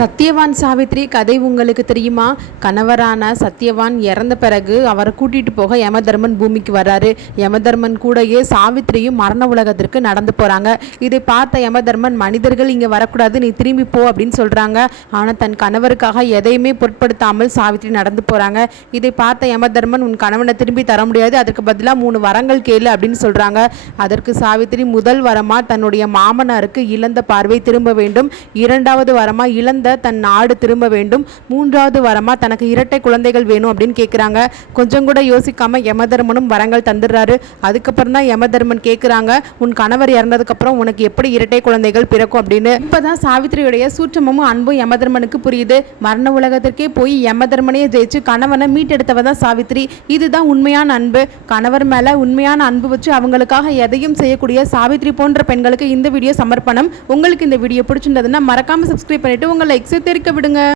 சத்யவான் சாவித்ரி கதை உங்களுக்கு தெரியுமா? கணவரான சத்யவான் இறந்த பிறகு அவரை கூட்டிட்டு போக யமதர்மன் பூமிக்கு வர்றாரு. யமதர்மன் கூடயே சாவித்ரியும் மரண உலகத்திற்கு நடந்து போறாங்க. இதை பார்த்த யமதர்மன் மனிதர்கள் இங்க வரக்கூடாது நீ திரும்பி போ அப்படின்னு சொல்றாங்க. ஆனா தன் கணவருக்காக எதையுமே பொருட்படுத்தாமல் சாவித்ரி நடந்து போறாங்க. இதை பார்த்த யமதர்மன் உன் கணவனை திரும்பி தர முடியாது அதற்கு பதிலாக மூணு வரங்கள் கேளு அப்படின்னு சொல்றாங்க. அதற்கு சாவித்ரி முதல் வரமா தன்னுடைய மாமனாருக்கு இழந்த பார்வை திரும்ப வேண்டும். இரண்டாவது வரமா இழந்த தன் நாடு திரும்ப வேண்டும். மூன்றாவது வரமாக தனக்கு இரட்டை குழந்தைகள் வேணும் அப்படின்னு கேட்குறாங்க கொஞ்சம் கூட யோசிக்காமல் யமதர்மனும் வரங்கள் தந்துடுறாரு. அதுக்கப்புறம் தான் யமதர்மன் கேட்குறாங்க உன் கணவர் இறந்ததுக்கப்புறம் உனக்கு எப்படி இரட்டை குழந்தைகள் பிறக்கும்? அப்படின்னு. இப்போதான் சாவித்திரியுடைய சூட்சமும் அன்பும் யமதர்மனுக்கு புரியுது. மரண உலகத்திற்கே போய் யமதர்மனையே ஜெயிச்சு கணவனை மீட்டெடுத்தவ தான் சாவித்ரி இதுதான் உண்மையான அன்பு. கணவர் மேல உண்மையான அன்பு வச்சு அவங்களுக்காக எதையும் செய்யக்கூடிய சாவித்ரி போன்ற பெண்களுக்கு இந்த வீடியோ சமர்ப்பணம். உங்களுக்கு இந்த வீடியோ பிடிச்சிருந்ததுன்னா மறக்காம சப்ஸ்கிரைப் பண்ணிட்டு உங்க லைக்ஸை தெரிக்க விடுங்க.